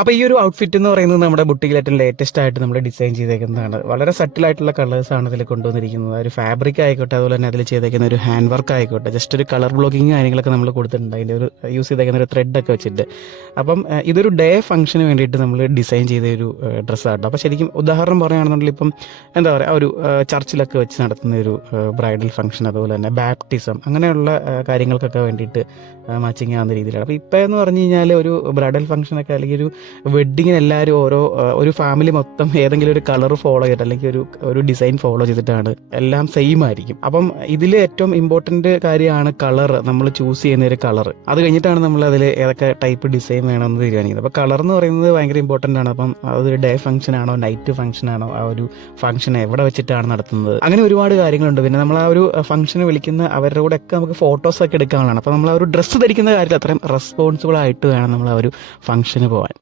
അപ്പോൾ ഈ ഒരു ഔട്ട്ഫിറ്റ് എന്ന് പറയുന്നത് നമ്മുടെ ബുട്ടിക്കിൽ ഏറ്റവും ലേറ്റസ്റ്റ് ആയിട്ട് നമ്മൾ ഡിസൈൻ ചെയ്തേക്കുന്നതാണ്. വളരെ സട്ടിലായിട്ടുള്ള കളേഴ്സാണ് ഇതിൽ കൊണ്ടുവന്നിരിക്കുന്നത്. ഒരു ഫാബ്രിക് ആയിക്കോട്ടെ, അതുപോലെ തന്നെ അതിൽ ചെയ്തേക്കുന്ന ഒരു ഹാൻഡ് വർക്ക് ആയിക്കോട്ടെ, ജസ്റ്റ് ഒരു കളർ ബ്ലോക്കിങ് കാര്യങ്ങളൊക്കെ നമ്മൾ കൊടുത്തിട്ടുണ്ട്. അതിൻ്റെ ഒരു യൂസ് ചെയ്തേക്കുന്ന ഒരു ത്രെഡൊക്കെ വെച്ചിട്ട്. അപ്പം ഇതൊരു ഡേ ഫംഗ്ഷന് വേണ്ടിയിട്ട് നമ്മൾ ഡിസൈൻ ചെയ്ത ഒരു ഡ്രസ്സാണ്. അപ്പോൾ ശരിക്കും ഉദാഹരണം പറയുകയാണെന്നുണ്ടെങ്കിൽ ഇപ്പം എന്താ പറയുക, ഒരു ചർച്ചിലൊക്കെ വെച്ച് നടത്തുന്ന ഒരു ബ്രൈഡൽ ഫംഗ്ഷൻ, അതുപോലെ തന്നെ ബാപ്റ്റിസം, അങ്ങനെയുള്ള കാര്യങ്ങൾക്കൊക്കെ വേണ്ടിയിട്ട് മാച്ചിങ് ആവുന്ന രീതിയിലാണ്. അപ്പോൾ ഇപ്പോൾ എന്ന് പറഞ്ഞു കഴിഞ്ഞാൽ ഒരു ബ്രൈഡൽ ഫംഗ്ഷനൊക്കെ അല്ലെങ്കിൽ ഒരു വെഡ്ഡിങ്ങിന് എല്ലാവരും ഒരു ഫാമിലി മൊത്തം ഏതെങ്കിലും ഒരു കളർ ഫോളോ ചെയ്തിട്ട് അല്ലെങ്കിൽ ഒരു ഡിസൈൻ ഫോളോ ചെയ്തിട്ടാണ്, എല്ലാം സെയിം ആയിരിക്കും. അപ്പം ഇതിൽ ഏറ്റവും ഇമ്പോർട്ടൻ്റ് കാര്യമാണ് കളർ, നമ്മൾ ചൂസ് ചെയ്യുന്ന ഒരു കളർ. അത് കഴിഞ്ഞിട്ടാണ് നമ്മൾ അതിൽ ഏതൊക്കെ ടൈപ്പ് ഡിസൈൻ വേണമെന്ന് തീരുമാനിക്കുന്നത്. അപ്പോൾ കളർ എന്ന് പറയുന്നത് ഭയങ്കര ഇമ്പോർട്ടൻ്റ് ആണ്. അപ്പം അതൊരു ഡേ ഫംഗ്ഷൻ ആണോ നൈറ്റ് ഫംഗ്ഷൻ ആണോ, ആ ഒരു ഫംഗ്ഷൻ എവിടെ വെച്ചിട്ടാണ് നടത്തുന്നത്, അങ്ങനെ ഒരുപാട് കാര്യങ്ങളുണ്ട്. പിന്നെ നമ്മൾ ആ ഒരു ഫംഗ്ഷന് വിളിക്കുന്ന അവരുടെ കൂടെ ഒക്കെ നമുക്ക് ഫോട്ടോസൊക്കെ എടുക്കാനുള്ളതാണ്. അപ്പോൾ നമ്മൾ ആ ഒരു ഡ്രസ്സ് ധരിക്കുന്ന കാര്യത്തിൽ അത്രയും റെസ്പോൺസിബിൾ ആയിട്ട് വേണം നമ്മൾ ആ ഒരു ഫംഗ്ഷന് പോകാൻ.